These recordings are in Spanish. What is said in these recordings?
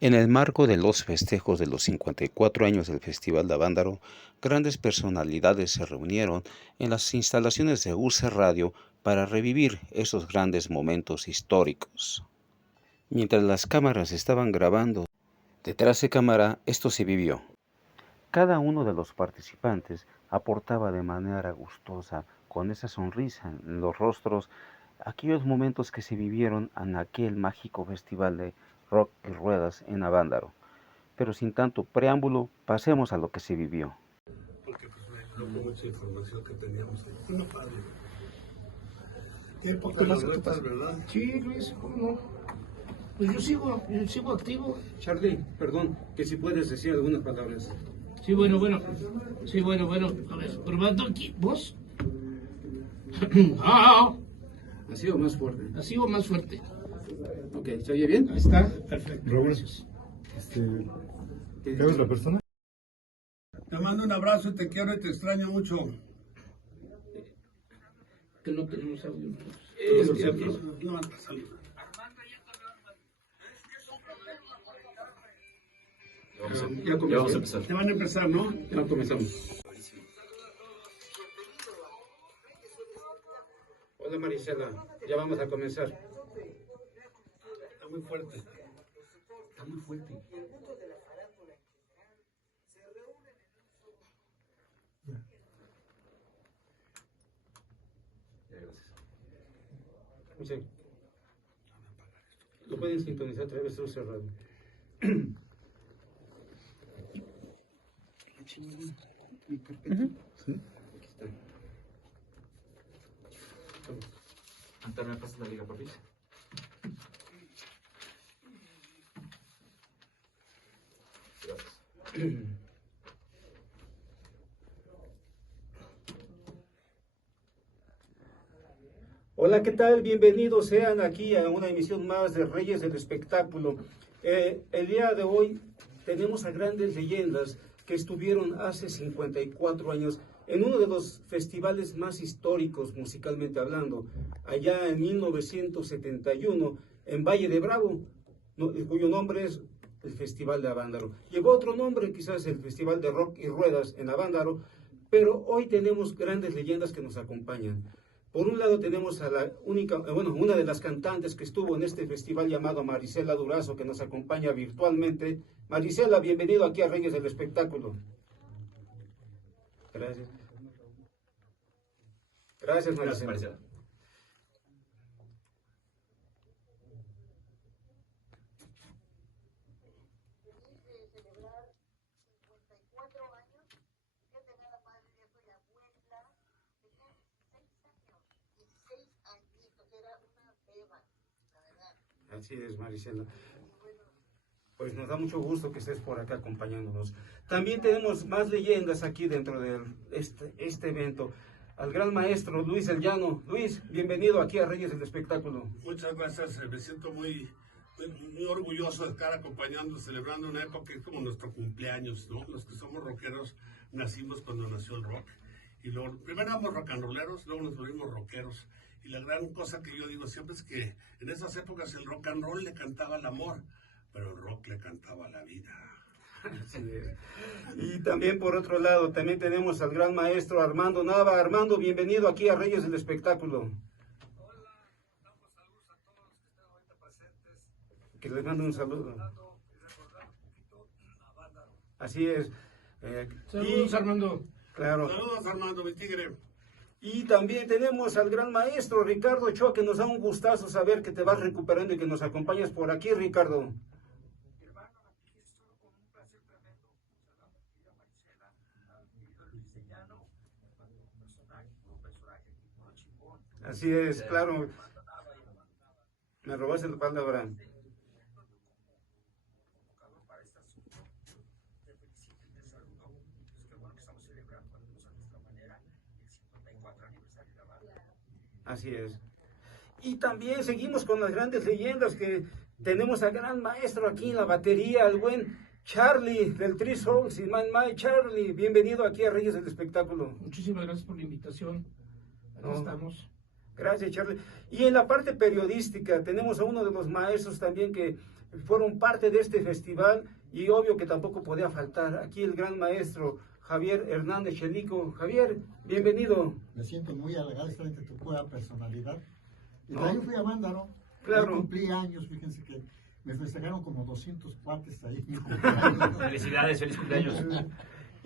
En el marco de los festejos de los 54 años del Festival de Avándaro, grandes personalidades se reunieron en las instalaciones de UC Radio para revivir esos grandes momentos históricos. Mientras las cámaras estaban grabando, detrás de cámara esto se vivió. Cada uno de los participantes aportaba de manera gustosa, con esa sonrisa en los rostros, aquellos momentos que se vivieron en aquel mágico festival de rock y ruedas en Avándaro. Pero sin tanto preámbulo, pasemos a lo que se vivió. Porque pues me ayudó con mucha información que teníamos. Una padre. Qué época más ¿verdad? Sí, Luis, ¿cómo no? Pues yo sigo activo. Charlie, perdón, que si puedes decir algunas palabras. Sí, bueno. Sí, bueno. A ver, probando aquí. ¿Vos? Así o más fuerte. Así o más fuerte. Ok, ¿se oye bien? Ahí está. Perfecto. Gracias. ¿Qué es la persona? Te mando un abrazo y te quiero y te extraño mucho. Que no tenemos audio. No, salud. Ya vamos a empezar. Ya van a empezar, ¿no? Ya comenzamos. Hola Marisela, ya vamos a comenzar. Está muy fuerte. Está muy fuerte. Gracias. Lo pueden sintonizar a través de un cerrado. Mi carpeta. ¿Sí? Aquí está. Antonio, ¿me pasas la liga, por favor? Gracias. Hola, ¿qué tal? Bienvenidos sean aquí a una emisión más de Reyes del Espectáculo. El día de hoy tenemos a grandes leyendas que estuvieron hace 54 años en uno de los festivales más históricos musicalmente hablando, allá en 1971, en Valle de Bravo, cuyo nombre es el Festival de Avándaro. Llevó otro nombre, quizás el Festival de Rock y Ruedas en Avándaro, pero hoy tenemos grandes leyendas que nos acompañan. Por un lado tenemos a una de las cantantes que estuvo en este festival llamado Marisela Durazo, que nos acompaña virtualmente. Marisela, bienvenido aquí a Reyes del Espectáculo. Gracias. Gracias, Marisela. Gracias, Marisela. Así es, Marisela. Pues nos da mucho gusto que estés por acá acompañándonos. También tenemos más leyendas aquí dentro de este evento. Al gran maestro Luis El Llano. Luis, bienvenido aquí a Reyes del Espectáculo. Muchas gracias, me siento muy orgulloso de estar acompañando, celebrando una época que es como nuestro cumpleaños, ¿no? Los que somos rockeros nacimos cuando nació el rock. Y luego, primero éramos rock and rolleros, luego nos volvimos rockeros. Y la gran cosa que yo digo siempre es que en esas épocas el rock and roll le cantaba el amor, pero el rock le cantaba la vida. Y también por otro lado, también tenemos al gran maestro Armando Nava. Armando, bienvenido aquí a Reyes del Espectáculo. Hola, damos saludos a todos los que están ahorita presentes. Que les mando un saludo. Recordar un poquito a Avándaro. Así es. Saludos, Armando. Claro. Saludos, Armando, mi tigre. Y también tenemos al gran maestro Ricardo Ochoa, que nos da un gustazo saber que te vas recuperando y que nos acompañas por aquí, Ricardo. Hermano, aquí estoy con un placer tremendo. Saludando a mi querida Marisela, a mi querido Luis de Llano, un personaje aquí, puro chingón. Así es, claro. Me robaste la palabra. Así es. Y también seguimos con las grandes leyendas que tenemos al gran maestro aquí en la batería, al buen Charlie del Three Souls y Man My. Charlie, bienvenido aquí a Reyes del Espectáculo. Muchísimas gracias por la invitación. Aquí estamos. Gracias, Charlie. Y en la parte periodística tenemos a uno de los maestros también que fueron parte de este festival y obvio que tampoco podía faltar aquí el gran maestro Javier Hernández Chelico. Javier, bienvenido. Me siento muy halagado de estar entre tu pura personalidad. Y No. también fui a Vándaro. Claro. Yo cumplí años, fíjense que me festejaron como 200 cuates ahí. Felicidades, feliz cumpleaños.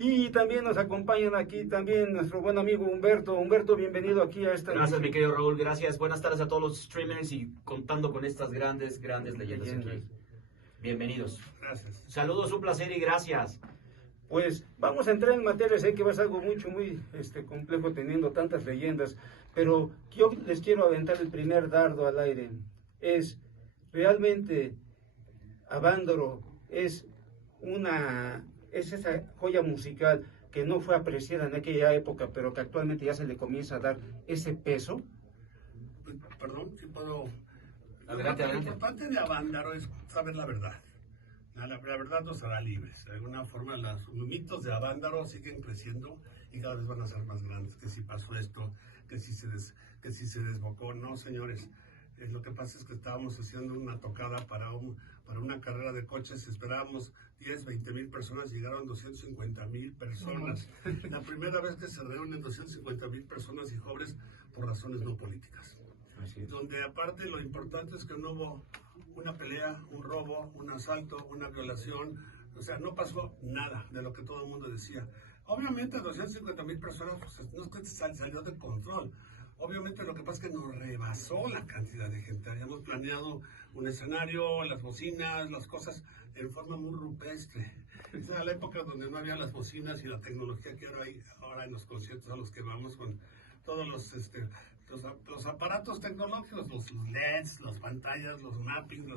Y también nos acompañan aquí también nuestro buen amigo Humberto. Humberto, bienvenido aquí a esta Gracias, mi emisión. querido Raúl, gracias. Buenas tardes a todos los streamers y contando con estas grandes leyendas aquí. Bienvenidos. Gracias. Saludos, un placer y gracias. Pues vamos a entrar en materia, sé que va a ser algo muy complejo teniendo tantas leyendas, pero yo les quiero aventar el primer dardo al aire. Es realmente Avándaro es esa joya musical que no fue apreciada en aquella época, pero que actualmente ya se le comienza a dar ese peso. Perdón, si puedo. Adelante, Lo adelante. importante de Avándaro es saber la verdad. La verdad nos hará libres. De alguna forma, los mitos de Avándaro siguen creciendo y cada vez van a ser más grandes. Que si pasó esto, que si se desbocó. No, señores. Lo que pasa es que estábamos haciendo una tocada para una carrera de coches. Esperábamos 10, 20 mil personas, llegaron 250,000 personas. La primera vez que se reúnen 250,000 personas y jóvenes por razones no políticas. Donde aparte lo importante es que no hubo una pelea, un robo, un asalto, una violación, o sea, no pasó nada de lo que todo el mundo decía. Obviamente 250,000 personas, pues, no es que salió de control. Obviamente lo que pasa es que nos rebasó la cantidad de gente. Habíamos planeado un escenario, las bocinas, las cosas en forma muy rupestre. Esa era la época donde no había las bocinas y la tecnología que hay ahora en los conciertos a los que vamos con todos los aparatos tecnológicos, los LEDs, las pantallas, los mappings.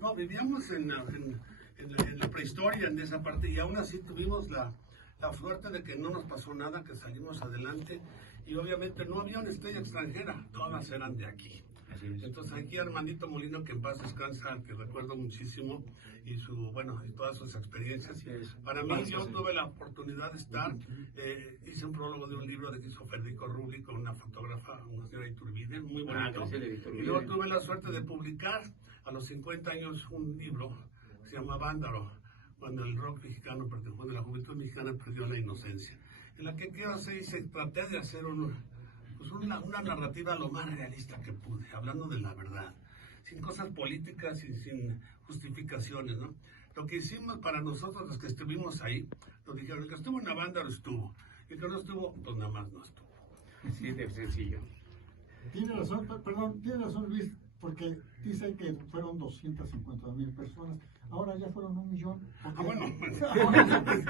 No, vivíamos en la prehistoria en esa parte y aún así tuvimos la suerte de que no nos pasó nada, que salimos adelante y obviamente no había una estrella extranjera, todas eran de aquí. Entonces aquí Armandito Molino, que en paz descansa, al que recuerdo muchísimo, y todas sus experiencias. Para mí, yo tuve la oportunidad de estar, hice un prólogo de un libro que hizo Federico Rubli con una fotógrafa, una señora Iturbide, muy bonito. Y luego tuve la suerte de publicar a los 50 años un libro que se llama Vándaro, cuando el rock mexicano, cuando la juventud mexicana perdió la inocencia. En la que traté de hacer una narrativa lo más realista que pude, hablando de la verdad, sin cosas políticas y sin justificaciones, ¿no? Lo que hicimos para nosotros, los que estuvimos ahí, nos dijeron, el que estuvo en Avándaro estuvo, y el que no estuvo, pues nada más no estuvo. Así de sencillo. Tiene razón, tiene razón Luis, porque dice que fueron 250,000 personas. Ahora ya fueron 1,000,000.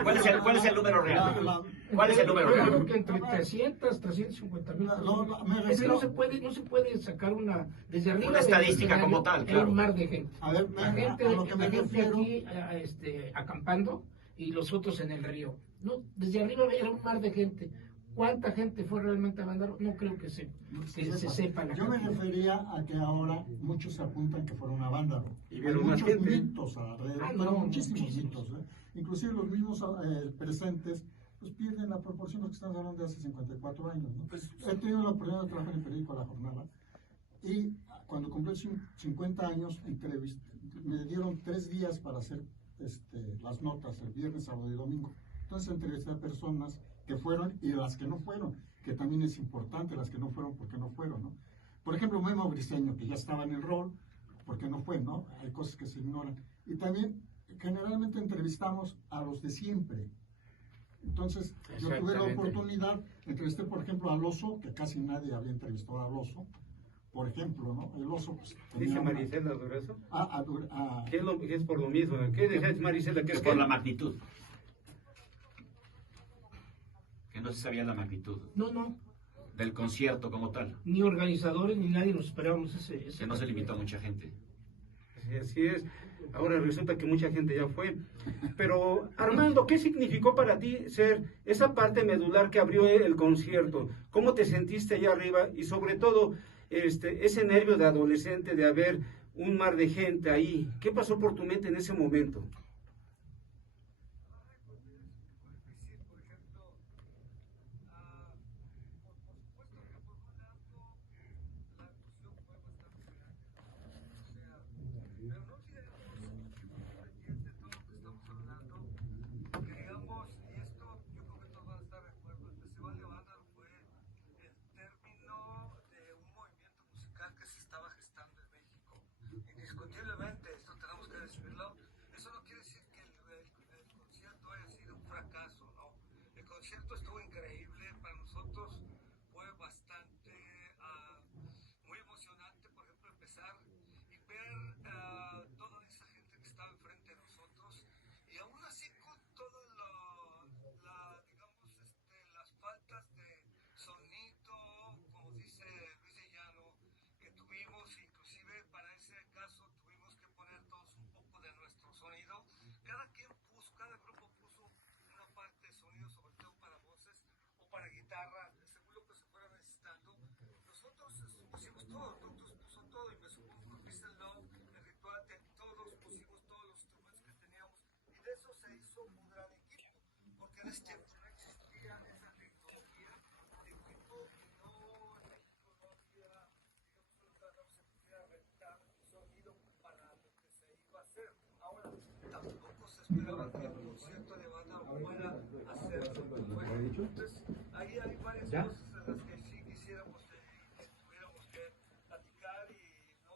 ¿Cuál es el número real? ¿Cuál es el número Yo creo real? que entre 350,000. Me Es que no refiero- se puede sacar desde arriba. Una estadística como tal, Hay claro. un mar de gente. A ver, La gente, a lo que me la gente refiero- aquí acampando y los otros en el río. No, desde arriba era un mar de gente. ¿Cuánta gente fue realmente a Vándaro? No creo que se sepa la Yo me cantidad. refería a que ahora muchos apuntan que fueron a Vándaro. Y Hay vieron más muchos gente. mitos alrededor, Ah, pero no, muchísimos muchísimos. mitos. Inclusive los mismos presentes pues pierden la proporción de lo que estamos hablando de hace 54 años. ¿no? Pues, He tenido la oportunidad de trabajar en el periódico La Jornada y cuando cumplí 50 años me dieron 3 días para hacer las notas el viernes, sábado y domingo. Entonces entrevisté a personas que fueron y las que no fueron, que también es importante, las que no fueron, porque no fueron, ¿no? Por ejemplo, Memo Briceño, que ya estaba en el rol, porque no fue, ¿no? Hay cosas que se ignoran. Y también, generalmente entrevistamos a los de siempre. Entonces, yo tuve la Exactamente. oportunidad, entrevisté, por ejemplo, al Oso, que casi nadie había entrevistado al Oso, por ejemplo, ¿no? El Oso, pues, tenía Dice una- Marisela Durazo. a- ¿Qué es por lo mismo? ¿Qué dice Marisela? ¿Qué Es es por que- la magnitud. Que no se sabía la magnitud No, del concierto como tal. ni organizadores ni nadie nos esperábamos ese Que no se limitó a mucha gente. Sí, así es. Ahora resulta que mucha gente ya fue. Pero, Armando, ¿qué significó para ti ser esa parte medular que abrió el concierto? ¿Cómo te sentiste allá arriba? Y sobre todo, ese nervio de adolescente de haber un mar de gente ahí. ¿Qué pasó por tu mente en ese momento? concierto estuvo increíble. Para nosotros fue bastante, muy emocionante, por ejemplo, empezar y ver toda esa gente que estaba enfrente de nosotros. Y aún así, con todo digamos, las faltas de sonido, como dice Luis de Llano, que tuvimos, inclusive para ese caso tuvimos que poner todos un poco de nuestro sonido. Cada grupo puso una parte de sonido, sobre todo para voces o para guitarra, según lo que se fuera necesitando. Nosotros pusimos todo, nosotros puso todo, y me supongo con Peace and Love, el ritual, todos pusimos todos los instrumentos que teníamos, y de eso se hizo un gran equipo, porque en ese tiempo no existía esa tecnología de equipo, y no, en México no había, digamos, no se pudiera rentar sonido para lo que se iba a hacer. Ahora, tampoco se esperaba que el concierto de banda fuera a ser como fue. Entonces, ahí hay varias cosas en las que sí quisiéramos que tuviéramos que platicar y no.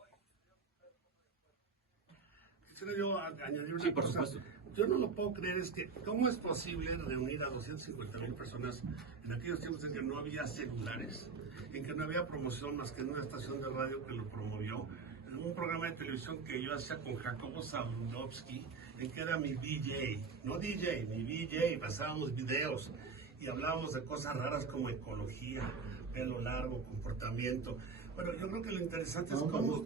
Quisiera yo añadir una Sí, por cosa. supuesto. Yo no lo puedo creer, es que ¿cómo es posible reunir a 250,000 personas en aquellos tiempos en que no había celulares, en que no había promoción más que en una estación de radio que lo promovió, en un programa de televisión que yo hacía con Jacobo Zabludovsky, en que era mi DJ, no DJ, mi DJ, pasábamos videos y hablábamos de cosas raras como ecología, pelo largo, comportamiento. Bueno, yo creo que lo interesante es cómo,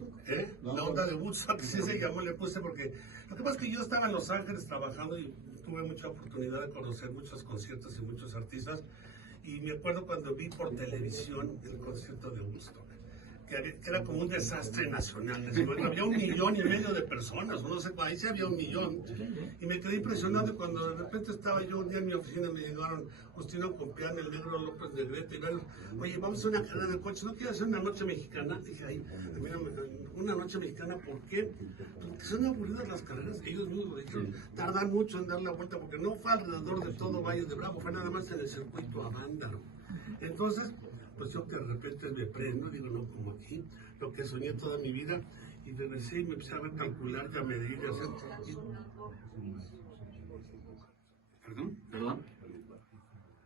la onda de Woodstock, que sí se llamó, le puse porque lo que pasa es que yo estaba en Los Ángeles trabajando y tuve mucha oportunidad de conocer muchos conciertos y muchos artistas, y me acuerdo cuando vi por televisión el concierto de Woodstock, que era como un desastre nacional. Había 1,5 millones de personas, no sé, ahí sí había 1 millón. Y me quedé impresionado cuando de repente estaba yo un día en mi oficina, me llegaron Justino Compeán, el negro López Negrete, y me dijeron, oye, vamos a hacer una carrera de coches, ¿no quieres hacer una noche mexicana? Dije, ay, mira, una noche mexicana, ¿por qué? Porque son aburridas las carreras. Ellos mismos lo dijeron, tardan mucho en dar la vuelta, porque no fue alrededor de todo Valle de Bravo, fue nada más en el circuito Avándaro. Entonces, pues yo que de repente me prendo, digo, no, como aquí, lo que soñé toda mi vida, y regresé y me empecé a calcular, a medir, a hacer... ¿Perdón?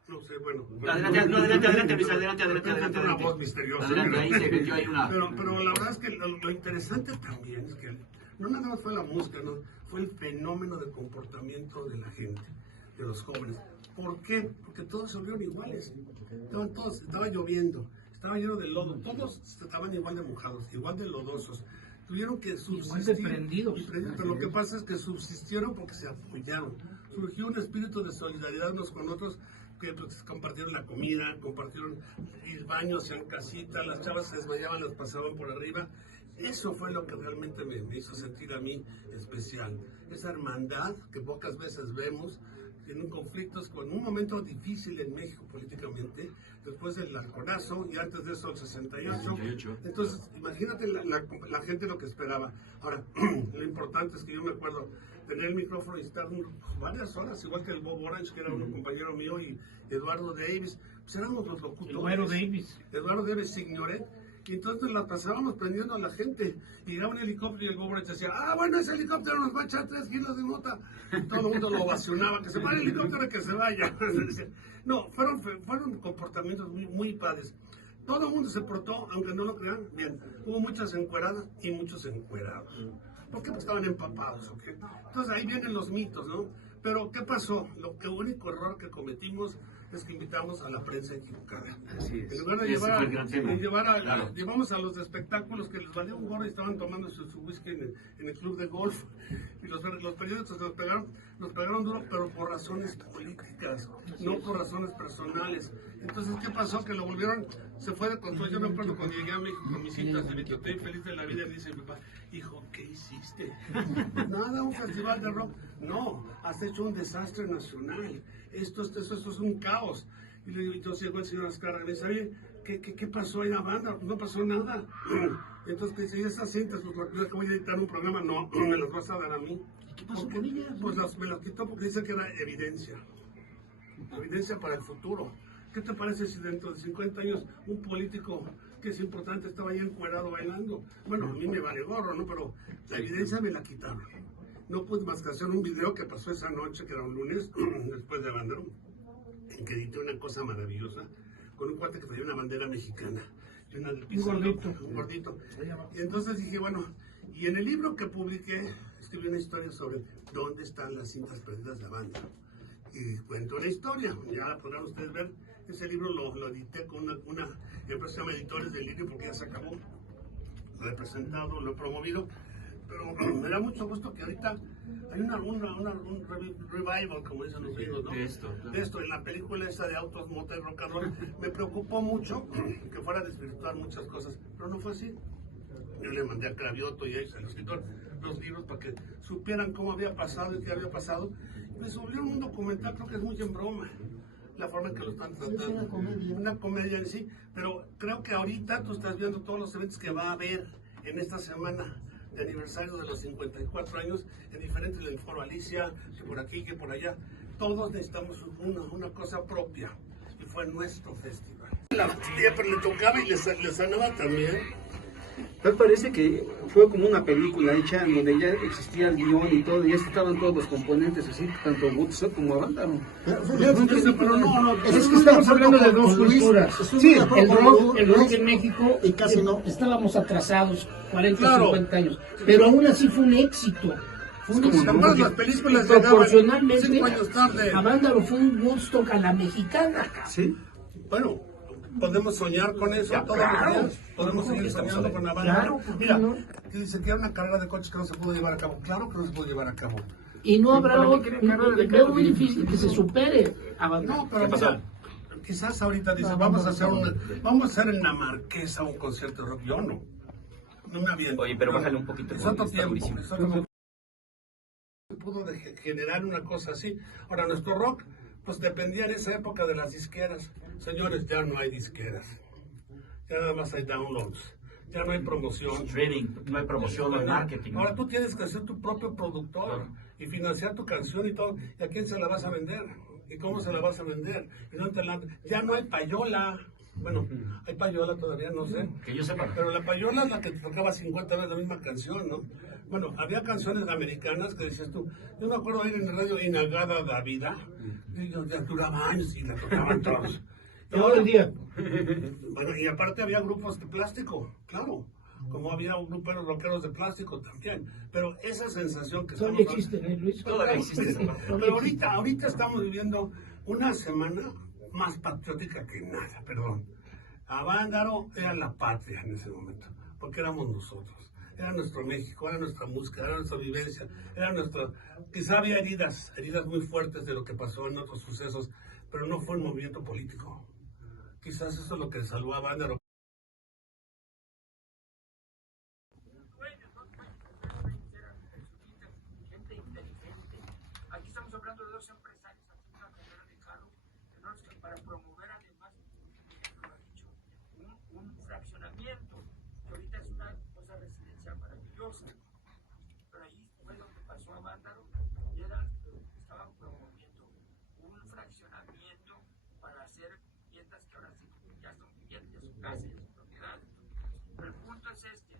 No sé, bueno... Adelante, Luis, adelante. Una voz misteriosa. Adelante, ahí se metió ahí una... Pero la verdad es que lo interesante también es que no nada más fue la música, no, fue el fenómeno de comportamiento de la gente, de los jóvenes. ¿Por qué? Porque todos se volvieron iguales. Estaba lloviendo, estaba lleno de lodo, todos estaban igual de mojados, igual de lodosos. Tuvieron que subsistir. Pero lo que pasa es que subsistieron porque se apoyaron. Surgió un espíritu de solidaridad unos con otros, que pues, compartieron la comida, compartieron el baño, hacían casita, las chavas se desmayaban, las pasaban por arriba. Eso fue lo que realmente me hizo sentir a mí especial. Esa hermandad que pocas veces vemos, en conflictos, con un momento difícil en México políticamente, después del halconazo y antes de eso el 68. Entonces, imagínate la gente lo que esperaba. Ahora, lo importante es que yo me acuerdo tener el micrófono y estar varias horas, igual que el Bob Orange, que era un compañero mío, y Eduardo Davis, pues éramos los locutores. Eduardo Davis Signoret. Y entonces la pasábamos prendiendo a la gente. Y llegaba un helicóptero y el Bob Orange decía, bueno, ese helicóptero nos va a echar 3 kilos de mota. Todo el mundo lo ovacionaba, que se pare el helicóptero y que se vaya. No, fueron comportamientos muy padres. Todo el mundo se portó, aunque no lo crean, bien. Hubo muchas encueradas y muchos encuerados. ¿Por qué? Porque estaban empapados, ¿ok? Entonces ahí vienen los mitos, ¿no? Pero ¿qué pasó? El único error que cometimos es que invitamos a la prensa equivocada. Así es. En lugar de llevamos a los espectáculos que les valía un gorro y estaban tomando su whisky en el club de golf. Y los periódicos nos pegaron duro, pero por razones políticas, no por razones personales. Entonces, ¿qué pasó? Que lo volvieron, se fue de control. Yo me acuerdo cuando llegué a México con mis hijas, y estoy feliz de la vida, y me dice mi papá, hijo, ¿qué hiciste? Nada, un festival de rock. No, has hecho un desastre nacional. Esto es un caos. Y le digo, entonces llegó el señor Azcárraga y me dice, ¿qué pasó en la banda? No pasó nada. Entonces dice, ¿y esas cintas? Pues que voy a editar un programa, no, me las vas a dar a mí. ¿Qué pasó con ellas? Pues me las quitó porque dice que era evidencia para el futuro. ¿Qué te parece si dentro de 50 años un político que es importante estaba ahí encuerado bailando? Bueno, a mí me vale gorro, ¿no? Pero la evidencia me la quitaron. No pude más que hacer un video que pasó esa noche, que era un lunes, después de Avándaro, que edité una cosa maravillosa con un cuate que traía una bandera mexicana. Y una del Un piso, gordito. un gordito. Y entonces dije, bueno, y en el libro que publiqué, escribí una historia sobre dónde están las cintas perdidas de Avándaro. Y cuento una historia, ya podrán ustedes ver, ese libro lo edité con una empresa se llama Editores del Lirio porque ya se acabó, lo he presentado, lo he promovido, pero me da mucho gusto que ahorita hay un revival, como dicen los gringos, ¿no? De esto, en la película esa de autos, mota y rock and roll, me preocupó mucho que fuera a desvirtuar muchas cosas, pero no fue así. Yo le mandé a Cravioto y a ellos, al escritor, los libros para que supieran cómo había pasado y qué había pasado. Y me subieron un documental, creo que es muy en broma, la forma en que lo están tratando. Es una comedia en sí, pero creo que ahorita tú estás viendo todos los eventos que va a haber en esta semana de aniversario de los 54 años, en diferentes, en el Foro Alicia, que por aquí, que por allá. Todos necesitamos una cosa propia, y fue nuestro festival. Pero le tocaba y le sanaba también. Tal parece que fue como una película hecha en donde ya existía el guión y todo, y ya estaban todos los componentes así, tanto Woodstock como Avándaro. Pero no, Es que estamos hablando de dos culturas. Sí, El rock en México, y casi no. estábamos atrasados 40, Claro. 50 años, pero aún así fue un éxito. Fue un éxito. Además, las películas llegaban Proporcionalmente, 5 años tarde. Avándaro fue un Woodstock a la mexicana. Sí. Bueno, podemos soñar con eso todos los días. Podemos seguir soñando con Avándaro. Claro, ¿por qué Mira, no? que dice que era una carrera de coches que no se pudo llevar a cabo. Claro que no se pudo llevar a cabo. Y no habrá otro, veo muy difícil que se supere Avándaro. No, pero mira, quizás ahorita dice, vamos a hacer en la Marquesa un concierto de rock. Yo no. No me aviento. Oye, pero bájale un poquito. Es otro está tiempo. durísimo. Es otro tiempo. Se pudo generar una cosa así. Ahora, nuestro rock, pues dependía en esa época de las disqueras. Señores, ya no hay disqueras. Ya nada más hay downloads. Ya no hay promoción. Streaming, no hay promoción, no hay marketing. Ahora tú tienes que ser tu propio productor y financiar tu canción y todo. ¿Y a quién se la vas a vender? ¿Y cómo se la vas a vender? ¿Y dónde ya no hay payola. Bueno, hay payola todavía, no sé. Que yo sepa. Pero la payola es la que te tocaba 50 veces la misma canción, ¿no? Bueno, había canciones americanas que decías tú. Yo me acuerdo de ir en el radio Inagada da Vida. Y ya duraba años y la tocaban todos. Todo el día. Bueno, y aparte había grupos de plástico, claro. Como había gruperos rockeros de plástico también. Pero esa sensación que Todavía estamos... existen, ¿eh, Luis? Todavía existe. Pero ahorita estamos viviendo una semana más patriótica que nada, perdón. Avándaro era la patria en ese momento, porque éramos nosotros. Era nuestro México, era nuestra música, era nuestra vivencia, era nuestra... Quizá había heridas muy fuertes de lo que pasó en otros sucesos, pero no fue un movimiento político. Quizás eso es lo que salvó a Avándaro. Aquí estamos hablando de dos empresarios, aquí una carrera de carro, que para promover además, lo ha dicho, un fraccionamiento, que ahorita es una cosa residencial maravillosa. Pero ahí fue lo que pasó a Avándaro, y estaban promoviendo un fraccionamiento para hacer viviendas que ahora sí ya son viviendas, ya son casas, ya son propiedades. Pero el punto es este,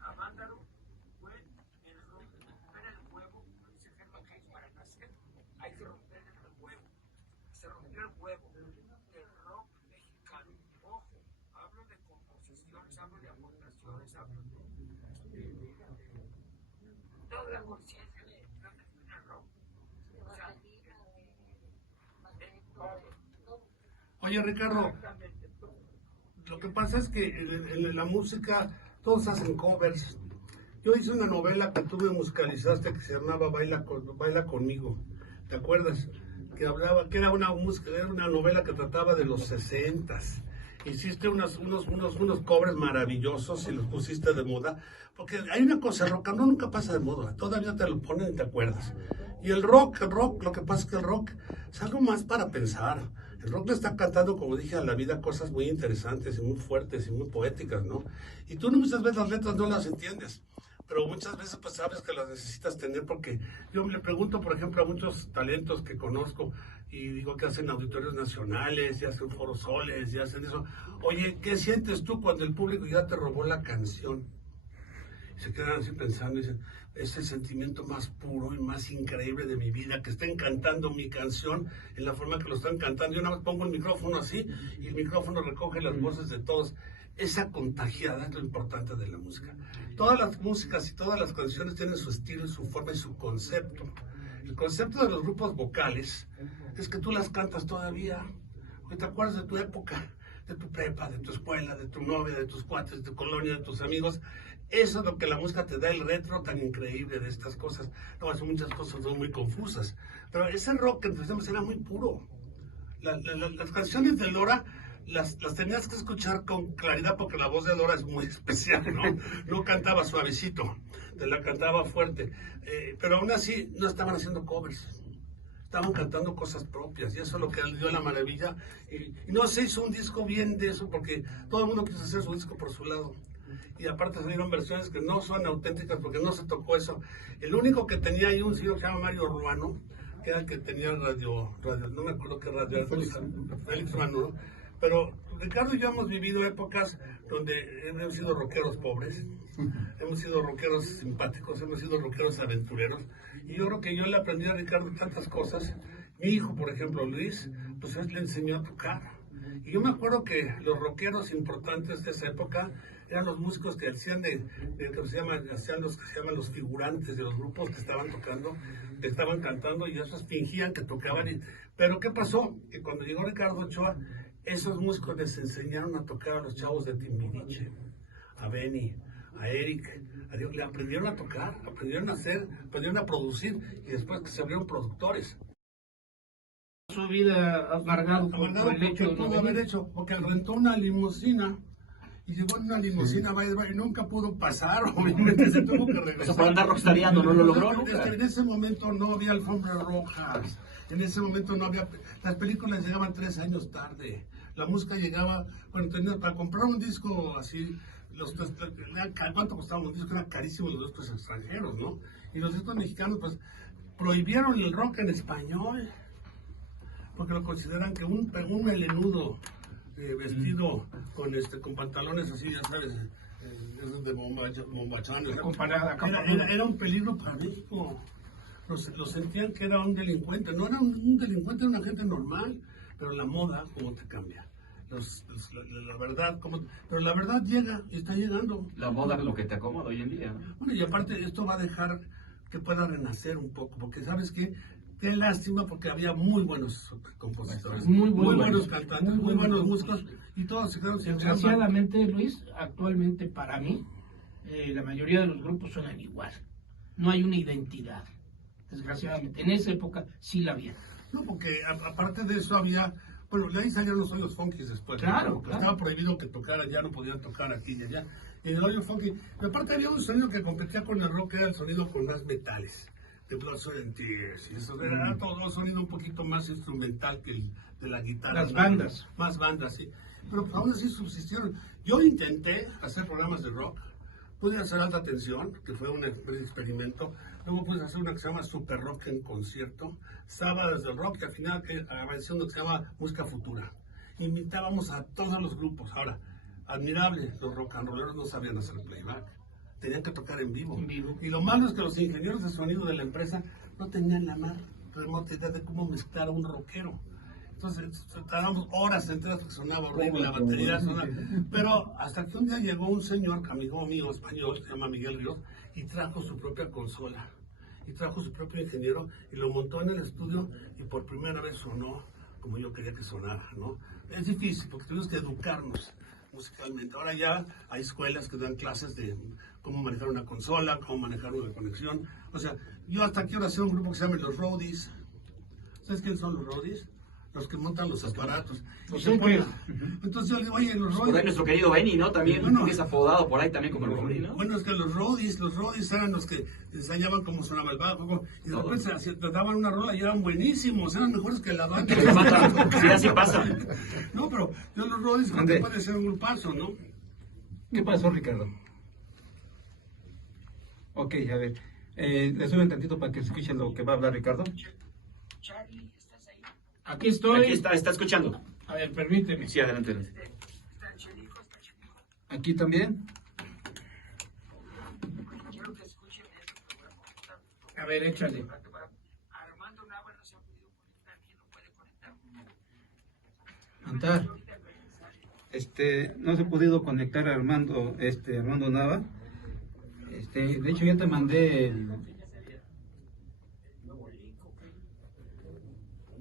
Avándaro fue el romper el huevo, como dice Germán Hayes, para nacer hay que romper el huevo. Se rompió el huevo del rock mexicano. Ojo, hablo de composiciones, hablo de aportaciones, hablo de toda la conciencia del rock. O sea, todo. Oye, Ricardo, lo que pasa es que en la música todos hacen covers. Yo hice una novela que tú me musicalizaste que se llamaba Baila Conmigo. ¿Te acuerdas? Que hablaba, que era una música, era una novela que trataba de los 60s. Hiciste unos covers maravillosos y los pusiste de moda. Porque hay una cosa, el rock and roll nunca pasa de moda. Todavía te lo ponen y te acuerdas. Y el rock, lo que pasa es que el rock es algo más para pensar. El rock le está cantando, como dije, a la vida cosas muy interesantes y muy fuertes y muy poéticas, ¿no? Y tú muchas veces las letras no las entiendes, pero muchas veces pues sabes que las necesitas tener porque yo le pregunto, por ejemplo, a muchos talentos que conozco y digo que hacen auditorios nacionales y hacen foros soles y hacen eso. Oye, ¿qué sientes tú cuando el público ya te robó la canción? Y se quedan así pensando y dicen, es el sentimiento más puro y más increíble de mi vida, que estén cantando mi canción en la forma que lo están cantando. Yo nada más pongo el micrófono así y el micrófono recoge las voces de todos. Esa contagiada es lo importante de la música. Todas las músicas y todas las canciones tienen su estilo, su forma y su concepto. El concepto de los grupos vocales es que tú las cantas todavía, que te acuerdas de tu época, de tu prepa, de tu escuela, de tu novia, de tus cuates, de tu colonia, de tus amigos. Eso es lo que la música te da, el retro tan increíble de estas cosas. No, son muchas cosas, son muy confusas. Pero ese rock que empezamos era muy puro. Las canciones de Lora las tenías que escuchar con claridad porque la voz de Lora es muy especial, ¿no? No cantaba suavecito, te la cantaba fuerte. Pero aún así no estaban haciendo covers. Estaban cantando cosas propias y eso es lo que dio la maravilla. Y no se hizo un disco bien de eso porque todo el mundo quiso hacer su disco por su lado. Y aparte salieron versiones que no son auténticas porque no se tocó eso. El único que tenía ahí un señor que se llama Mario Ruano, que era el que tenía radio, no me acuerdo qué radio era, Félix Ruano, ¿no? Pero Ricardo y yo hemos vivido épocas donde hemos sido rockeros pobres, hemos sido rockeros simpáticos, hemos sido rockeros aventureros. Y yo creo que yo le aprendí a Ricardo tantas cosas. Mi hijo, por ejemplo, Luis, pues él le enseñó a tocar. Y yo me acuerdo que los rockeros importantes de esa época eran los músicos que hacían hacían los que se llaman los figurantes de los grupos que estaban tocando, que estaban cantando y esos fingían que tocaban. Pero ¿qué pasó? Que cuando llegó Ricardo Ochoa, esos músicos les enseñaron a tocar a los chavos de Timbiriche, a Benny, a Eric, le aprendieron a tocar, aprendieron a hacer, aprendieron a producir y después que se abrieron productores. Su vida amargado por el hecho de no haber hecho, porque rentó una limusina y llegó en una limusina y nunca pudo pasar, obviamente se tuvo que regresar. O sea, por andar rockstareando no lo logró nunca. En ese momento no había alfombras rojas, en ese momento no había, las películas llegaban 3 años tarde, la música llegaba, bueno, para comprar un disco así, ¿cuánto costaba un disco? Era carísimo los discos extranjeros, ¿no? Y los discos mexicanos, pues, prohibieron el rock en español, porque lo consideran que un melenudo vestido con pantalones así, ya sabes, esos de bombachones, era un peligro para México. Lo sentían que era un delincuente, no era un delincuente, era una gente normal, pero la moda, ¿cómo te cambia? La verdad, pero la verdad llega y está llegando. La moda es lo que te acomoda hoy en día, ¿no? Bueno, y aparte esto va a dejar que pueda renacer un poco, porque ¿sabes qué? Qué lástima, porque había muy buenos compositores, muy buenos cantantes, muy buenos músicos, y todos se quedaron sin chamba. Desgraciadamente, Luis, actualmente para mí, la mayoría de los grupos suenan igual. No hay una identidad, desgraciadamente. En esa época sí la había. No, porque aparte de eso había, bueno, de ahí salieron los hoyos funkis después. Claro, claro. Estaba prohibido que tocaran, ya no podían tocar aquí y allá. Y el hoyo funky, pero aparte había un sonido que competía con el rock, que era el sonido con más metales. De Blood, Sweat and Tears, y eso era todo un sonido un poquito más instrumental que el de la guitarra. Las bandas. Más bandas, sí. Pero pues, aún así subsistieron. Yo intenté hacer programas de rock, pude hacer Alta Tensión, que fue un experimento, luego pude hacer una que se llama Super Rock en concierto, sábados del rock, y al final apareció uno que se llama Música Futura. Invitábamos a todos los grupos. Ahora, admirable, los rock and rolleros no sabían hacer playback. Tenían que tocar en vivo. Y lo malo es que los ingenieros de sonido de la empresa no tenían la más remota idea de cómo mezclar a un rockero. Entonces tardamos horas enteras porque sonaba horrible, la batería sonaba. Pero hasta que un día llegó un señor, amigo mío español, se llama Miguel Ríos, y trajo su propia consola. Y trajo su propio ingeniero y lo montó en el estudio y por primera vez sonó como yo quería que sonara, ¿no? Es difícil porque tuvimos que educarnos musicalmente. Ahora ya hay escuelas que dan clases de cómo manejar una consola, cómo manejar una conexión. O sea, yo hasta quiero hacer un grupo que se llama los Roadies. ¿Sabes quiénes son los Roadies? Los que montan los aparatos. Entonces yo le digo, oye, los Roadies. Por ahí nuestro querido Benny, ¿no? También bueno, es apodado por ahí también como el Roadie, ¿no? Bueno, es que los Roadies eran los que ensayaban cómo sonaba el bajo, y después se daban una rola y eran buenísimos, eran mejores que la banda. Sí, así pasa. No, pero yo los Roadies no puede ser un grupazo, ¿no? ¿Qué pasó, Ricardo? Ok, a ver, le suben tantito para que escuchen lo que va a hablar Ricardo. Charlie, ¿estás ahí? Aquí estoy. Aquí está escuchando. A ver, permíteme. Sí, adelante. ¿Está Chelico? ¿Está Chelico? Aquí también. Quiero que escuchen esto. ver, échale. Armando Nava no se ha podido conectar. ¿Quién no puede conectar? Antar. No se ha podido conectar a Armando Nava. De hecho ya te mandé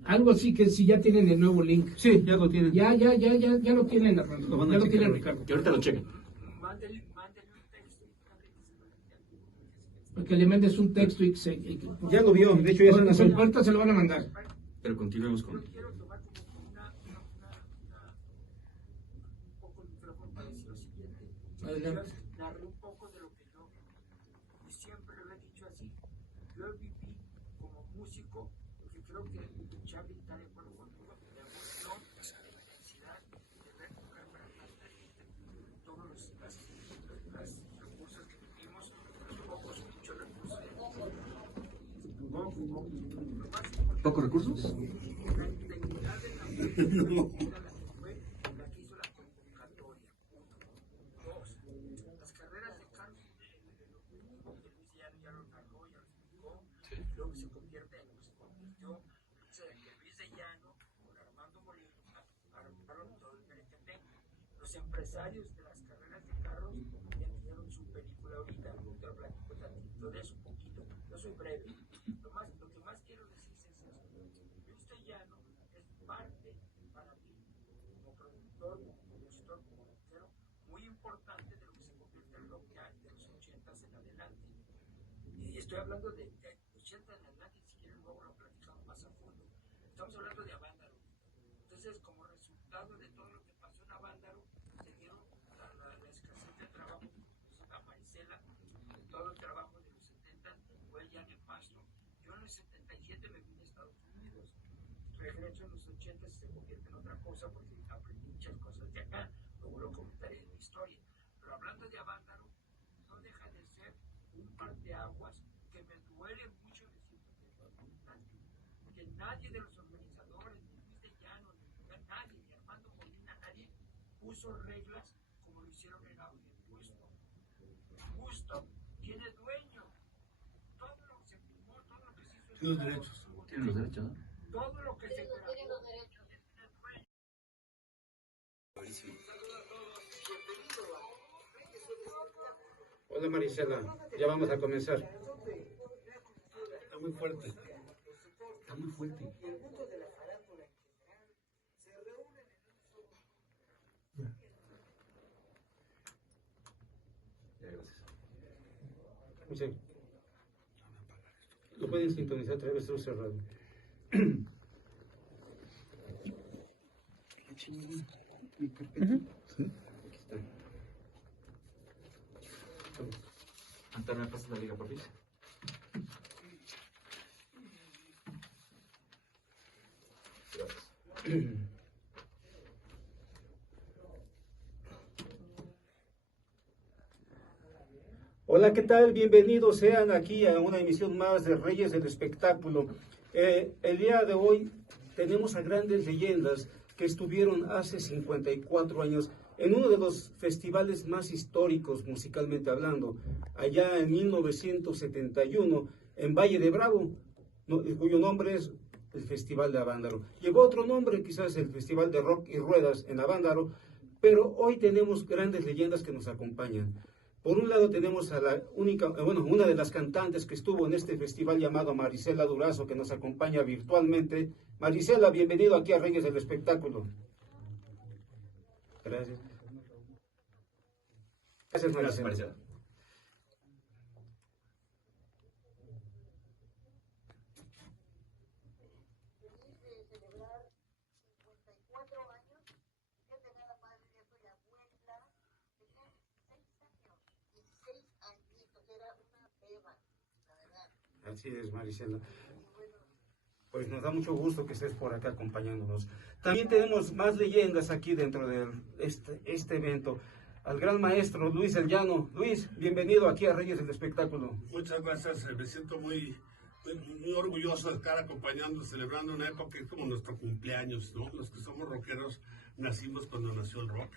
Algo así que si ya tienen el nuevo link. Sí, ya lo tienen. Ya lo tienen, Armando. Lo van a Ya lo checar tienen, ahorita. Ricardo. Que ahorita lo chequen. Porque le mandes un texto y Ya lo vio, de hecho ya se ahorita, lanzó. ahorita se lo van a mandar. Pero continuemos con... Adelante. Narré un poco de lo que yo siempre lo he dicho así. Yo viví como músico, porque creo que Charlie está de acuerdo conmigo, la emoción, la intensidad de ver todos los recursos que tuvimos, los pocos, muchos recursos. ¿Pocos recursos? La integridad de la música era la que fue la que hizo la convocatoria. Dos, las carreras de Carlos Luis ya lo narró, ya lo explicó, luego se convirtió que Luis de Llano con Armando Molina armaron todo el PNTP. Los empresarios de las carreras de carros ya hicieron su película ahorita, te platico tantito de eso un poquito. Yo soy breve. Lo que más quiero decir es eso. Luis de Llano es parte para mí, como productor, como compositor, como rockero, muy importante de lo que se convierte en rock ya de los 80s en adelante. Y estoy hablando de 80 en adelante, si quieren luego lo platicamos más a fondo. Estamos hablando de Avándaro. Entonces, como resultado de todo lo que pasó en Avándaro, se dieron la escasez de trabajo a Marisela, todo el trabajo de los 70 fue ya en Pasto. Yo en el 77 me vine a Estados Unidos, regreso en los 80 y se convierte en otra cosa porque aprendí muchas cosas de acá, luego lo comentaré en mi historia. Pero hablando de Avándaro, no deja de ser un parteaguas que me duele mucho decirlo, porque nadie de los organizadores, ni Luis de Llano, ni nadie, ni Armando Molina, nadie puso reglas como lo hicieron en Woodstock. Woodstock tiene dueño. Todo lo que se filmó, todo lo que se hizo. Tiene los derechos. Tienen los derechos, ¿no? Todo lo que se grabó. Hola Marisela, ya vamos a comenzar. Está muy fuerte. Está muy fuerte. Sí. Lo pueden sintonizar a través de un cerrado. Antonio, ¿me pasas la liga, por fin? Gracias. Hola, ¿qué tal? Bienvenidos sean aquí a una emisión más de Reyes del Espectáculo. El día de hoy tenemos a grandes leyendas que estuvieron hace 54 años en uno de los festivales más históricos musicalmente hablando, allá en 1971, en Valle de Bravo, cuyo nombre es el Festival de Avándaro. Llevó otro nombre, quizás el Festival de Rock y Ruedas en Avándaro, pero hoy tenemos grandes leyendas que nos acompañan. Por un lado tenemos a una de las cantantes que estuvo en este festival llamado Marisela Durazo, que nos acompaña virtualmente. Marisela, bienvenido aquí a Reyes del Espectáculo. Gracias. Gracias, Marisela. Gracias, Marisela. Así es, Marisela. Pues nos da mucho gusto que estés por acá acompañándonos. También tenemos más leyendas aquí dentro de este evento. Al gran maestro Luis del Llano. Luis, bienvenido aquí a Reyes del Espectáculo. Muchas gracias, me siento muy orgulloso de estar acompañando, celebrando una época que es como nuestro cumpleaños, ¿no? Los que somos rockeros nacimos cuando nació el rock.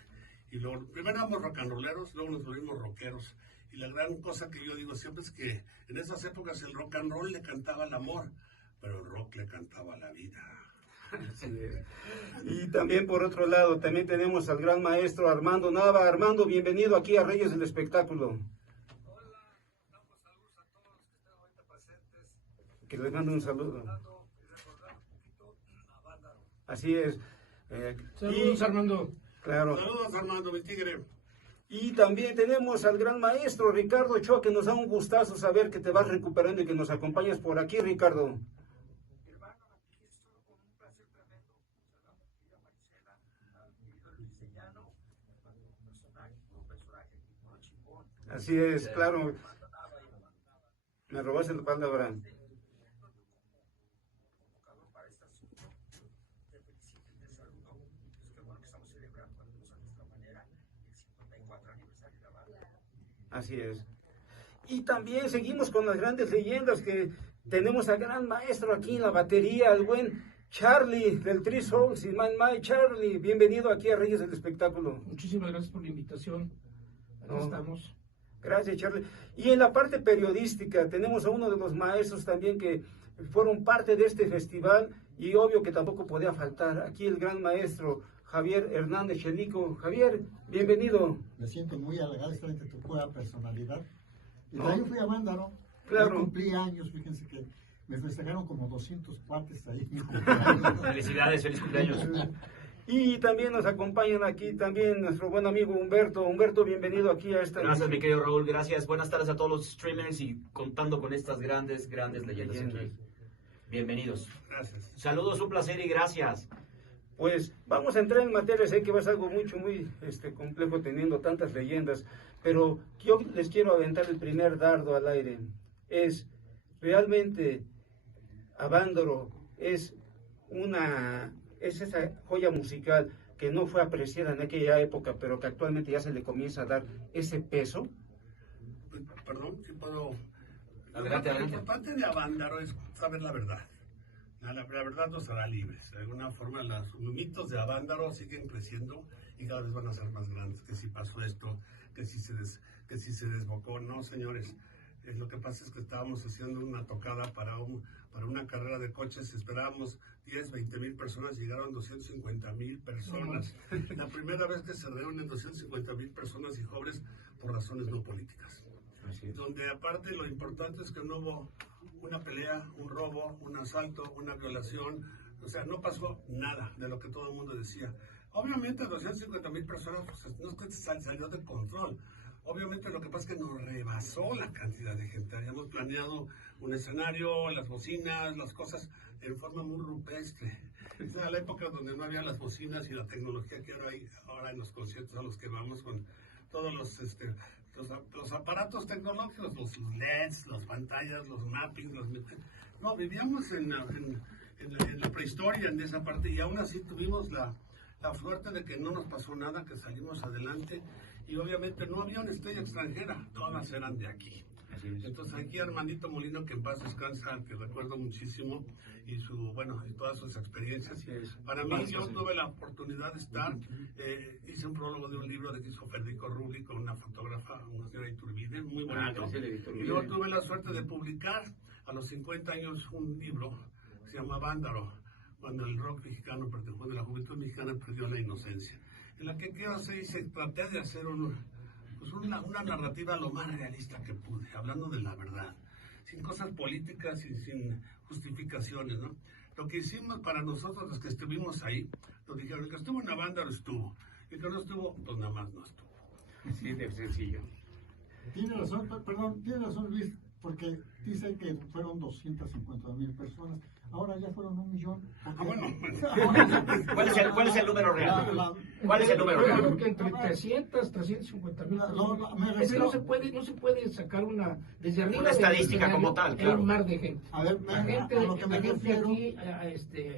Y luego, primero éramos rock and rolleros, luego nos volvimos rockeros. Y la gran cosa que yo digo siempre es que en esas épocas el rock and roll le cantaba al amor, pero el rock le cantaba a la vida. Así es. Y también por otro lado, también tenemos al gran maestro Armando Nava. Armando, bienvenido aquí a Reyes del Espectáculo. Hola, damos saludos a todos los que están ahorita presentes. Que les mando un saludo. Y recordar un poquito a Vándaro. Así es. Saludos, Armando. Claro. Saludos, Armando, mi tigre. Y también tenemos al gran maestro Ricardo Ochoa, que nos da un gustazo saber que te vas recuperando y que nos acompañas por aquí, Ricardo. Hermano, aquí estoy con un placer tremendo. Saludamos a mi querida Marisela, a mi querido Luis Sellano, un personaje muy chingón. Así es, claro. Me robaste la palabra. Para este asunto, te felicito y te saludo. Es que bueno que estamos celebrando a nuestra manera el 54 aniversario de la banda. Así es. Y también seguimos con las grandes leyendas que tenemos al gran maestro aquí en la batería, el buen Charlie del Three Souls y Man My. Charlie, bienvenido aquí a Reyes del Espectáculo. Muchísimas gracias por la invitación. Aquí estamos. Gracias, Charlie. Y en la parte periodística tenemos a uno de los maestros también que fueron parte de este festival y obvio que tampoco podía faltar. Aquí el gran maestro Javier Hernández Chelico. Javier, bienvenido. Me siento muy halagado de tu pura personalidad. Y también fui a Vándaro. Claro. Yo cumplí años, fíjense que me festejaron como 200 cuates ahí. Felicidades, feliz cumpleaños. Y también nos acompañan aquí también nuestro buen amigo Humberto. Humberto, bienvenido aquí a esta... Gracias, mi querido Raúl, gracias. Buenas tardes a todos los streamers y contando con estas grandes leyendas aquí. Bienvenidos. Gracias. Saludos, un placer y gracias. Pues vamos a entrar en materia, sé que va a ser algo muy complejo teniendo tantas leyendas, pero yo les quiero aventar el primer dardo al aire. Es realmente Avándaro es esa joya musical que no fue apreciada en aquella época, pero que actualmente ya se le comienza a dar ese peso. Perdón, si puedo... Adelante. Lo importante de Avándaro es saber la verdad. La verdad nos hará libres. De alguna forma, los mitos de Avándaro siguen creciendo y cada vez van a ser más grandes. Que si pasó esto, que si se desbocó. No, señores. Lo que pasa es que estábamos haciendo una tocada para una carrera de coches. Esperábamos 10, 20 mil personas. Llegaron 250,000 personas. La primera vez que se reúnen 250,000 personas y jóvenes por razones no políticas. Donde aparte lo importante es que no hubo una pelea, un robo, un asalto, una violación, o sea, no pasó nada de lo que todo el mundo decía. Obviamente 250,000 personas, pues, no es que salió de control. Obviamente lo que pasa es que nos rebasó la cantidad de gente. Habíamos planeado un escenario, las bocinas, las cosas en forma muy rupestre. Era la época donde no había las bocinas y la tecnología que hay ahora en los conciertos a los que vamos con todos los aparatos tecnológicos, los LEDs, las pantallas, los mappings, no, vivíamos en la prehistoria en esa parte y aún así tuvimos la suerte de que no nos pasó nada, que salimos adelante y obviamente no había una estrella extranjera, todas eran de aquí. Entonces aquí Armandito Molino, que en paz descansa, que recuerdo muchísimo, y todas sus experiencias. Para mí, yo tuve la oportunidad de estar, hice un prólogo de un libro de que hizo Federico Rubli con una fotógrafa, una señora Iturbide, muy bonito. Y yo tuve la suerte de publicar a los 50 años un libro que se llama Vándaro, cuando el rock mexicano, cuando la juventud mexicana perdió la inocencia, en la que traté de hacer una narrativa lo más realista que pude, hablando de la verdad, sin cosas políticas y sin justificaciones, ¿no? Lo que hicimos para nosotros, los que estuvimos ahí, nos dijeron, el que estuvo en la banda lo estuvo, y el que no estuvo, pues nada más no estuvo. Así de sencillo. Tiene razón Luis, porque dicen que fueron 250,000 personas. Ahora ya fueron 1,000,000. ¿Cuál es el número real? ¿Cuál es el número Yo real? creo que entre 350,000 personas. No se puede sacar desde arriba. Una estadística como tal, claro. Era un mar de gente. A ver, La gente refiero... aquí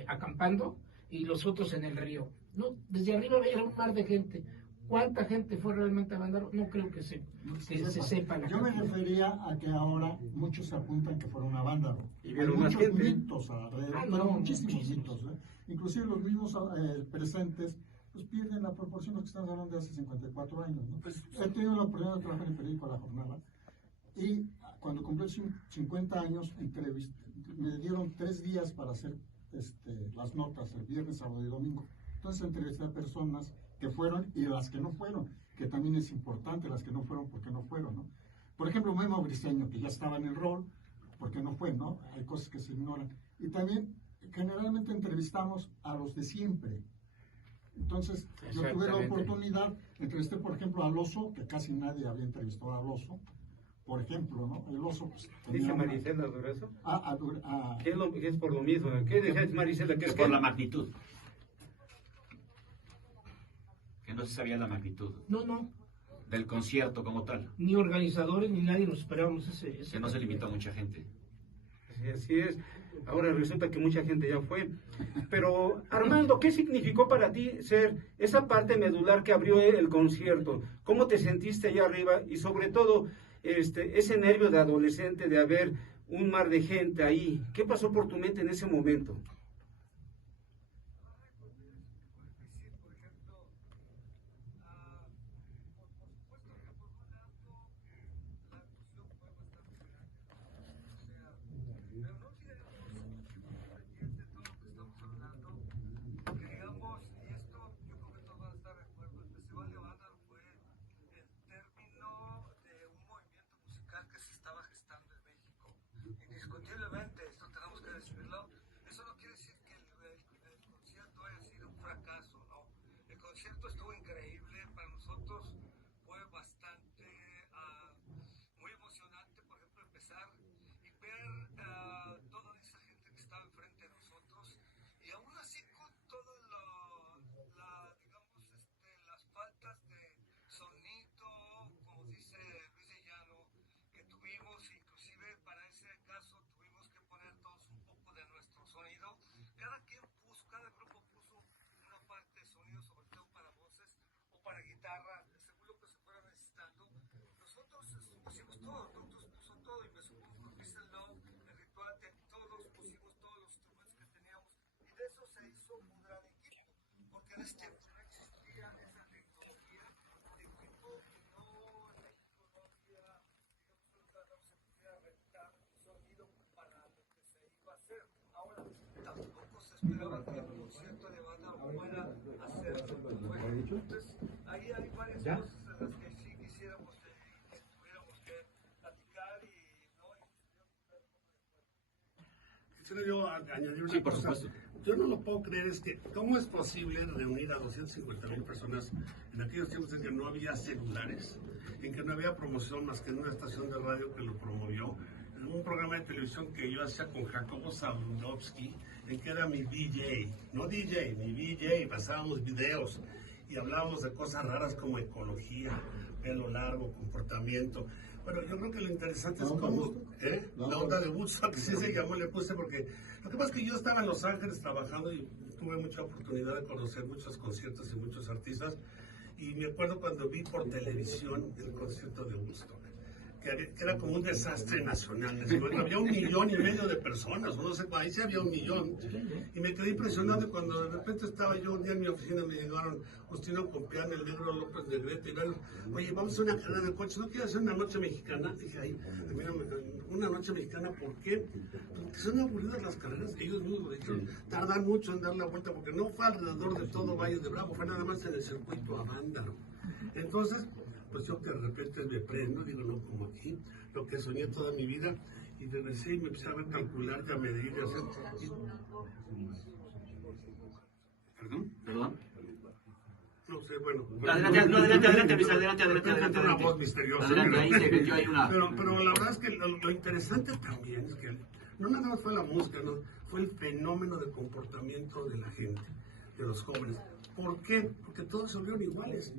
acampando y los otros en el río. No, desde arriba era un mar de gente. ¿Cuánta gente fue realmente a Vándaro? No creo que se sepa. Yo me refería a que ahora muchos se apuntan que fueron a Vándaro. Y hay muchos mitos alrededor, muchísimos mitos. Inclusive los mismos presentes pues pierden la proporción, porque estamos hablando de hace 54 años, ¿no? Pues, He tenido la oportunidad de trabajar en el periódico La Jornada, y cuando cumplí 50 años, me dieron 3 días para hacer las notas, el viernes, sábado y domingo. Entonces entrevisté a personas que fueron y las que no fueron, que también es importante, las que no fueron, porque no fueron, ¿no? Por ejemplo, Memo Briceño, que ya estaba en el rol, porque no fue, ¿no? Hay cosas que se ignoran. Y también, generalmente entrevistamos a los de siempre. Entonces, yo tuve la oportunidad, entrevisté, por ejemplo, al Oso, que casi nadie había entrevistado al Oso, por ejemplo, ¿no? El Oso, pues... Dice Marisela Durazo. ¿Qué ¿Qué es por lo mismo? ¿Qué dice Marisela? ¿Qué es Por la magnitud. Que no se sabía la magnitud No, del concierto como tal. ni organizadores ni nadie nos esperábamos ese Que no se limitó a mucha gente. Así es. Ahora resulta que mucha gente ya fue. Pero, Armando, ¿qué significó para ti ser esa parte medular que abrió el concierto? ¿Cómo te sentiste allá arriba? Y sobre todo, ese nervio de adolescente de haber un mar de gente ahí. ¿Qué pasó por tu mente en ese momento? Indiscutiblemente, esto tenemos que decirlo. Eso no quiere decir que el concierto haya sido un fracaso, ¿no? El concierto estuvo increíble, para nosotros fue bastante, muy emocionante, por ejemplo, empezar y ver toda esa gente que estaba enfrente de nosotros, y aún así con todo digamos, las faltas de sonido, como dice Luis de Llano, que tuvimos, inclusive para ese caso tuvimos que poner todos un poco de nuestro sonido. Cada grupo puso una parte de sonido, sobre todo para voces o para guitarra, según lo que se fuera necesitando. Nosotros pusimos todo, nosotros puso todo, y me supongo con Peace and Love, el ritual, todos pusimos todos los instrumentos que teníamos, y de eso se hizo un gran equipo, porque en ese tiempo no existía esa tecnología de equipo, y no, en México no había, digamos, no se pudiera rentar sonido para lo que se iba a hacer. Ahora, tampoco se esperaba que el concierto de banda fuera a hacer lo que fue. Entonces, ahí hay varias cosas en las que sí quisiéramos que tuviéramos que platicar y no, Quisiera yo añadir una Sí, por cosa. supuesto. Yo no lo puedo creer, es que ¿cómo es posible reunir a 250,000 personas en aquellos tiempos en que no había celulares, en que no había promoción más que en una estación de radio que lo promovió, en un programa de televisión que yo hacía con Jacobo Zabludovsky, en que era mi DJ, no DJ, mi DJ, pasábamos videos y hablábamos de cosas raras como ecología, pelo largo, comportamiento. Bueno, yo creo que lo interesante es cómo, la onda de Woodstock, sí se llamó, le puse, porque lo que pasa es que yo estaba en Los Ángeles trabajando y tuve mucha oportunidad de conocer muchos conciertos y muchos artistas, y me acuerdo cuando vi por televisión el concierto de Woodstock, que era como un desastre nacional. Había 1,5 millones de personas, no sé, ahí sí había 1 millón. Y me quedé impresionado cuando de repente estaba yo un día en mi oficina, me llegaron Justino Compián, el negro López Negrete, y ven, oye, vamos a hacer una carrera de coches, ¿no quieres hacer una noche mexicana? Dije, ahí, mira, una noche mexicana, ¿por qué? Porque son aburridas las carreras, ellos mismos lo dijeron, tardan mucho en dar la vuelta, porque no fue alrededor de todo Valle de Bravo, fue nada más en el circuito a Vándaro. Entonces, pues yo que de repente me prendo, digo, no, como aquí, lo que soñé toda mi vida, y regresé y me empecé a ver calcular, a medir, a hacer... ¿Perdón? No sé, bueno... Adelante. Una voz misteriosa. Adelante, ahí se metió ahí una... Pero la verdad es que lo interesante también es que no nada más fue la música, no, fue el fenómeno de comportamiento de la gente, de los jóvenes. ¿Por qué? Porque todos se volvieron iguales.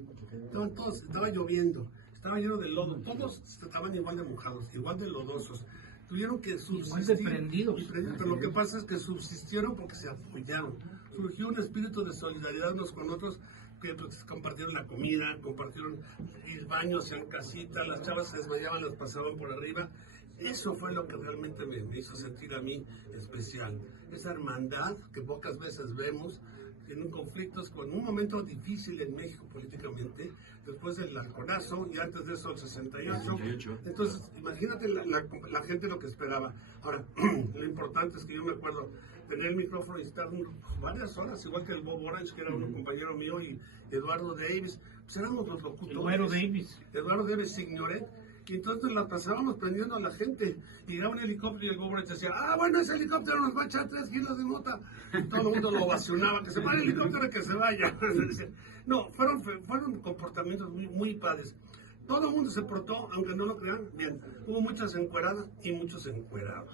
Estaba lloviendo, estaba lleno de lodo, todos estaban igual de mojados, igual de lodosos. Tuvieron que subsistir. Igual de prendidos. Pero lo que pasa es que subsistieron porque se apoyaron. Surgió un espíritu de solidaridad unos con otros, que pues, compartieron la comida, compartieron el baño, hacían casita, las chavas se desmayaban, las pasaban por arriba. Eso fue lo que realmente me hizo sentir a mí especial. Esa hermandad que pocas veces vemos, en conflictos, con un momento difícil en México políticamente, después del halconazo y antes de eso el 68. Entonces, imagínate la gente lo que esperaba. Ahora, lo importante es que yo me acuerdo tener el micrófono y estar varias horas, igual que el Bob Orange, que era un compañero mío, y Eduardo Davis, pues éramos los locutores. Eduardo Davis Signoret. Y entonces la pasábamos prendiendo a la gente. Y llegaba un helicóptero y el Bob Orange decía, bueno, ese helicóptero nos va a echar 3 kilos de mota. Y todo el mundo lo ovacionaba, que se pare el helicóptero y que se vaya. No, fueron comportamientos muy padres. Todo el mundo se portó, aunque no lo crean, bien. Hubo muchas encueradas y muchos encuerados.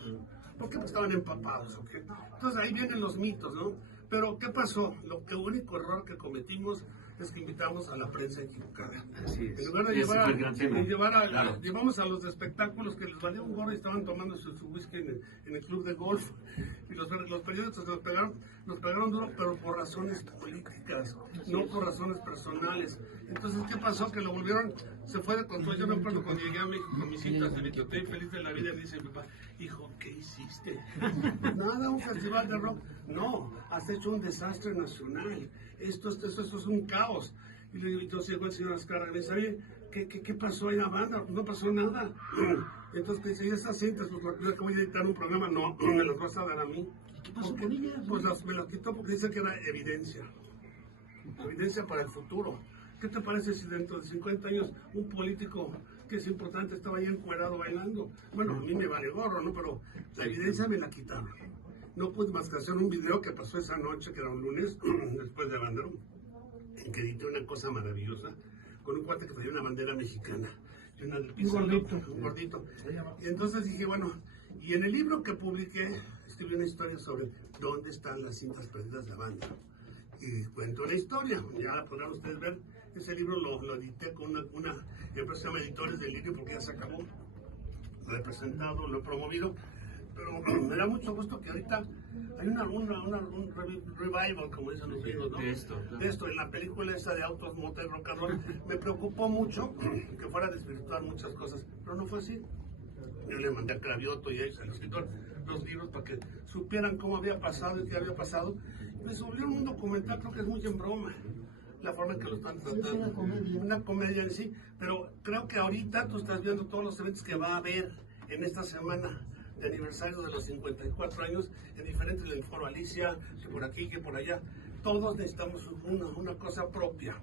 ¿Por qué? Porque estaban empapados, ¿ok? Entonces ahí vienen los mitos, ¿no? Pero, ¿qué pasó? El único error que cometimos es que invitamos a la prensa equivocada. En lugar de llevamos a los de espectáculos que les valía un gorro y estaban tomando su whisky en el club de golf. Y los periodistas nos pegaron duro, pero por razones políticas, no por razones personales. Entonces, ¿qué pasó? Que lo volvieron, se fue de control. Yo me acuerdo cuando llegué a México con mis citas de estoy feliz de la vida, y me dice mi papá, hijo, ¿qué hiciste? Nada, un festival de rock. No, has hecho un desastre nacional. Esto es un caos. Y le digo, entonces llegó el señor Azcárraga y me dice, oye, ¿qué pasó en la banda? No pasó nada. Entonces dice, ¿y esas cintas? Pues que voy a editar un programa, no, me las vas a dar a mí. ¿Qué pasó con ellas? Pues me las quitó porque dice que era evidencia para el futuro. ¿Qué te parece si dentro de 50 años un político que es importante estaba ahí encuerado bailando? Bueno, a mí me vale gorro, ¿no? Pero la evidencia me la quitaron. No pude más que hacer un video que pasó esa noche, que era un lunes, después de Bandero, en que edité una cosa maravillosa, con un cuate que traía una bandera mexicana. Y una del piso, un gordito. Y entonces dije, bueno, y en el libro que publiqué, escribí una historia sobre dónde están las cintas perdidas de Bandero. Y cuento la historia, ya podrán ustedes ver. Ese libro lo edité con una empresa que se llama Editores del Lirio, porque ya se acabó. Lo he presentado, lo he promovido. Pero me da mucho gusto que ahorita hay un revival, como dicen los gringos, ¿no? De esto, en la película esa de Autos, Motos y Rock and Roll. Me preocupó mucho que fuera a desvirtuar muchas cosas, pero no fue así. Yo le mandé a Cravioto y a ellos, al escritor, los libros para que supieran cómo había pasado y qué había pasado. Y me subieron un documental, creo que es muy en broma, la forma en que lo están tratando. Sí, una comedia en sí, pero creo que ahorita tú estás viendo todos los eventos que va a haber en esta semana de aniversario de los 54 años, en diferentes, en el Foro Alicia, que por aquí, que por allá. Todos necesitamos una cosa propia.